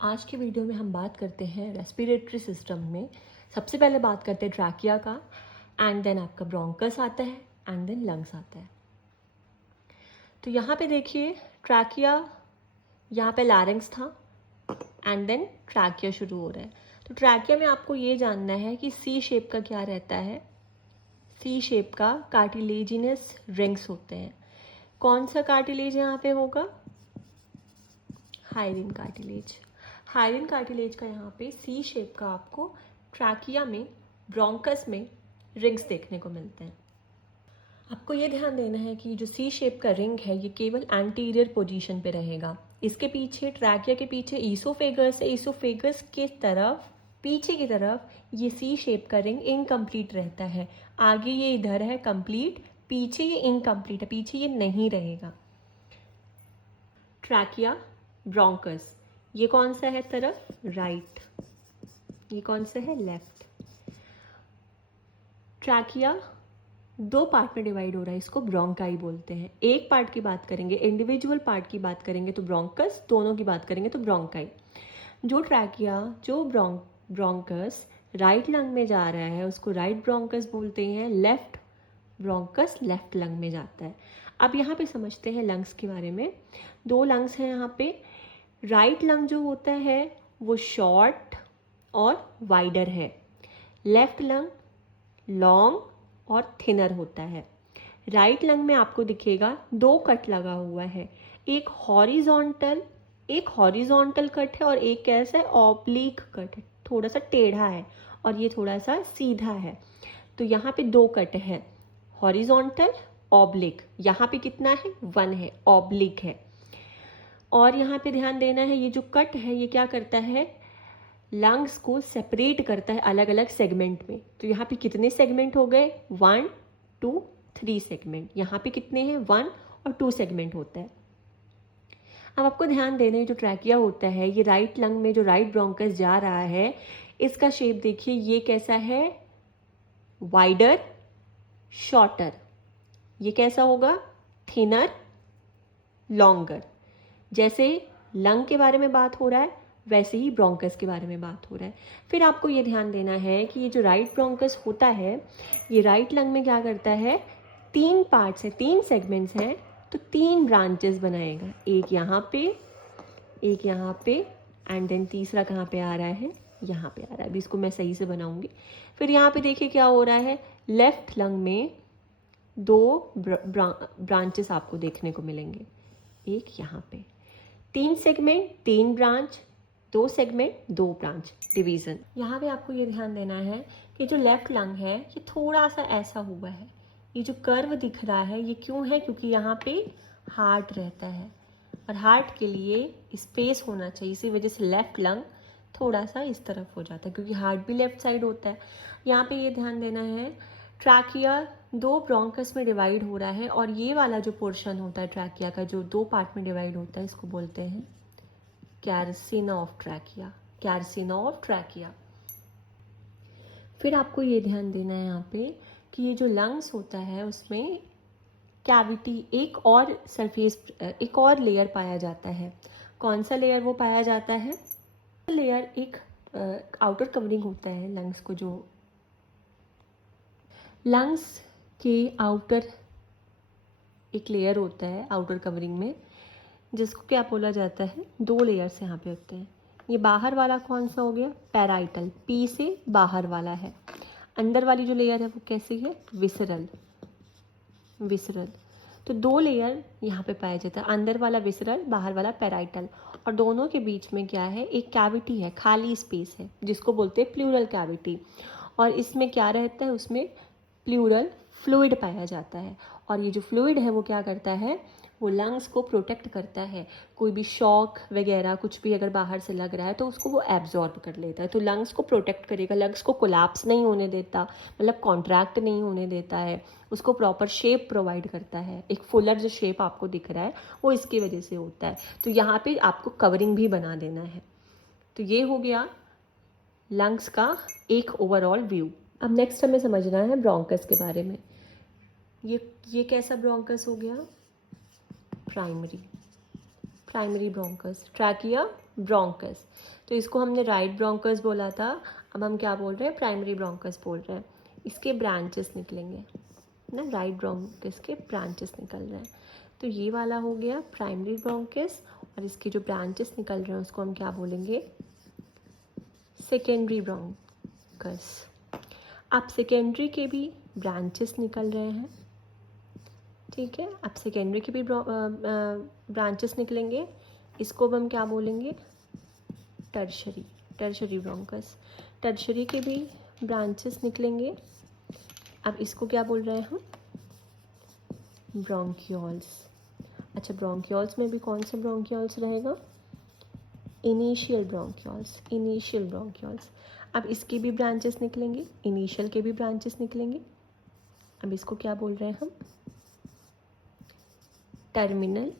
आज की वीडियो में हम बात करते हैं रेस्पिरेटरी सिस्टम में। सबसे पहले बात करते हैं ट्रैकिया का, एंड देन आपका ब्रोंकस आता है, एंड देन लंग्स आता है। तो यहाँ पे देखिए ट्रैकिया, यहाँ पे लैरिंक्स था, एंड देन ट्रैकिया शुरू हो रहा है। तो ट्रैकिया में आपको ये जानना है कि सी शेप का क्या रहता है। सी शेप का कार्टिलेजिनस रिंग्स होते हैं। कौन सा कार्टिलेज यहाँ पे होगा? Hyaline cartilage. हाइलिन कार्टिलेज का यहाँ पे सी शेप का आपको ट्रैकिया में, ब्रोंकस में रिंग्स देखने को मिलते हैं। आपको ये ध्यान देना है कि जो सी शेप का रिंग है ये केवल एंटीरियर पोजीशन पे रहेगा। इसके पीछे, ट्रैकिया के पीछे ईसोफेगस है। ईसोफेगस के तरफ, पीछे की तरफ ये सी शेप का रिंग इनकम्प्लीट रहता है। आगे ये इधर है कंप्लीट, पीछे ये इनकम्प्लीट है, पीछे ये नहीं रहेगा। ट्रैकिया, ब्रोंकस, ये कौन सा है तरफ? राइट। ये कौन सा है? लेफ्ट। ट्रैकिया दो पार्ट में डिवाइड हो रहा है, इसको ब्रोंकाई बोलते हैं। एक पार्ट की बात करेंगे, इंडिविजुअल पार्ट की बात करेंगे तो ब्रोंकस, दोनों की बात करेंगे तो ब्रोंकाई। जो ट्रैकिया, जो ब्रोंकस राइट लंग में जा रहा है उसको राइट ब्रोंकस बोलते हैं। लेफ्ट ब्रोंकस लेफ्ट लंग में जाता है। अब यहाँ पे समझते हैं लंग्स के बारे में। दो लंग्स हैं यहाँ पे। राइट लंग जो होता है वो शॉर्ट और वाइडर है। लेफ्ट लंग लॉन्ग और थिनर होता है। राइट लंग में आपको दिखेगा दो कट लगा हुआ है, एक हॉरिजॉन्टल कट है और एक कैसा है? ऑब्लिक कट है, थोड़ा सा टेढ़ा है और ये थोड़ा सा सीधा है। तो यहाँ पे दो कट है, हॉरिजॉन्टल, ऑब्लिक। यहाँ पे कितना है? 1 है, ऑब्लिक है। और यहाँ पे ध्यान देना है, ये जो कट है ये क्या करता है? लंग्स को सेपरेट करता है अलग अलग सेगमेंट में। तो यहाँ पे कितने सेगमेंट हो गए? 1, 2, 3 सेगमेंट। यहाँ पे कितने हैं? 1 और 2 सेगमेंट होता है। अब आपको ध्यान देना है, जो ट्रैकिया होता है ये राइट लंग में, जो राइट ब्रोंकस जा रहा है, इसका शेप देखिए, ये कैसा है? Wider, shorter. ये कैसा होगा? Thinner, longer. जैसे लंग के बारे में बात हो रहा है वैसे ही ब्रोंकस के बारे में बात हो रहा है। फिर आपको ये ध्यान देना है कि ये जो राइट ब्रोंकस होता है ये राइट लंग में क्या करता है? 3 पार्ट्स है, 3 सेगमेंट्स हैं, तो 3 ब्रांचेस बनाएगा। एक यहाँ पे, एक यहाँ पे, एंड देन तीसरा कहाँ पे आ रहा है? यहाँ पे आ रहा है। अभी इसको मैं सही से बनाऊंगी। फिर यहाँ पे देखिए क्या हो रहा है, लेफ्ट लंग में 2 ब्रांचेस आपको देखने को मिलेंगे। एक यहाँ पे 3 segment, 3 branch, 2 segment, 2 branch, division. यहाँ पे आपको ये ध्यान देना है कि जो लेफ्ट लंग है ये थोड़ा सा ऐसा हुआ है। ये जो कर्व दिख रहा है ये क्यों है? क्योंकि यहाँ पे हार्ट रहता है और हार्ट के लिए स्पेस होना चाहिए, इसी वजह से लेफ्ट लंग थोड़ा सा इस तरफ हो जाता है, क्योंकि हार्ट भी लेफ्ट साइड होता है। यहाँ पे ये ध्यान देना है, ट्रैकिया 2 ब्रोंकस में डिवाइड हो रहा है और ये वाला जो पोर्शन होता है ट्रैकिया का, जो 2 पार्ट में डिवाइड होता है, इसको बोलते हैं carcinoma of trachea. Carcinoma of trachea. फिर आपको ये ध्यान देना है यहाँ पे कि ये जो लंग्स होता है उसमें कैविटी, एक और सरफेस, एक और लेयर पाया जाता है। कौन सा लेयर वो पाया जाता है? लेयर एक आउटर कवरिंग होता है लंग्स को, जो लंग्स के आउटर एक लेयर होता है आउटर कवरिंग में, जिसको क्या बोला जाता है? 2 लेयर्स यहाँ पे होते हैं। ये बाहर वाला कौन सा हो गया? पैराइटल, पी से बाहर वाला है। अंदर वाली जो लेयर है वो कैसी है? विसरल। विसरल। तो 2 लेयर यहाँ पे पाया जाता है, अंदर वाला विसरल, बाहर वाला पैराइटल। और दोनों के बीच में क्या है? एक कैविटी है, खाली स्पेस है, जिसको बोलते हैं प्लूरल कैविटी। और इसमें क्या रहता है? उसमें प्लूरल फ्लूइड पाया जाता है। और ये जो फ्लूइड है वो क्या करता है? वो लंग्स को प्रोटेक्ट करता है। कोई भी शॉक वगैरह कुछ भी अगर बाहर से लग रहा है तो उसको वो एब्जॉर्ब कर लेता है। तो लंग्स को प्रोटेक्ट करेगा, लंग्स को कोलैप्स नहीं होने देता, मतलब कॉन्ट्रैक्ट नहीं होने देता है, उसको प्रॉपर शेप प्रोवाइड करता है। एक फुलर जो शेप आपको दिख रहा है वो इसकी वजह से होता है। तो यहाँ पे आपको कवरिंग भी बना देना है। तो ये हो गया लंग्स का एक ओवरऑल व्यू। अब नेक्स्ट हमें समझना है ब्रोंकस के बारे में। ये कैसा ब्रोंकस हो गया? Primary. Primary bronchus, trachea bronchus. तो इसको हमने राइट ब्रोंकस बोला था, अब हम क्या बोल रहे हैं, प्राइमरी ब्रोंकस बोल रहे हैं। इसके ब्रांचेस निकलेंगे ना, राइट ब्रोंकस के ब्रांचेस निकल रहे हैं। तो ये वाला हो गया प्राइमरी ब्रोंकस, और इसके जो ब्रांचेस निकल रहे हैं उसको हम क्या बोलेंगे, सेकेंडरी ब्रोंकस। अब सेकेंडरी के भी ब्रांचेस निकल रहे हैं, ठीक है। अब सेकेंडरी के भी ब्रांचेस निकलेंगे, इसको हम क्या बोलेंगे, टर्शरी, टर्शरी ब्रोंकस। टर्शरी के भी ब्रांचेस निकलेंगे, अब इसको क्या बोल रहे हैं हम, ब्रोंकियोल्स। अच्छा, ब्रोंकियोल्स में भी कौन सा ब्रोंकियोल्स रहेगा, इनिशियल ब्रोंकियोल्स, इनिशियल ब्रोंकियोल्स। अब इसके भी ब्रांचेस निकलेंगे, इनिशियल के भी ब्रांचेस निकलेंगे। अब इसको क्या बोल रहे हैं हम, टर्मिनल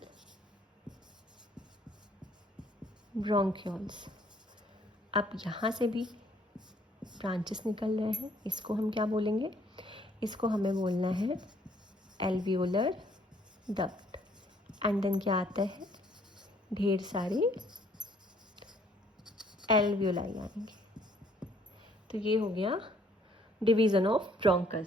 ब्रोंकियोल्स। अब यहाँ से भी ब्रांचेस निकल रहे हैं, इसको हम क्या बोलेंगे, इसको हमें बोलना है एल्वियोलर डक्ट। एंड देन क्या आता है, ढेर सारे एल्वियोलाई आएंगे। तो ये हो गया डिवीज़न ऑफ ब्रोंकस।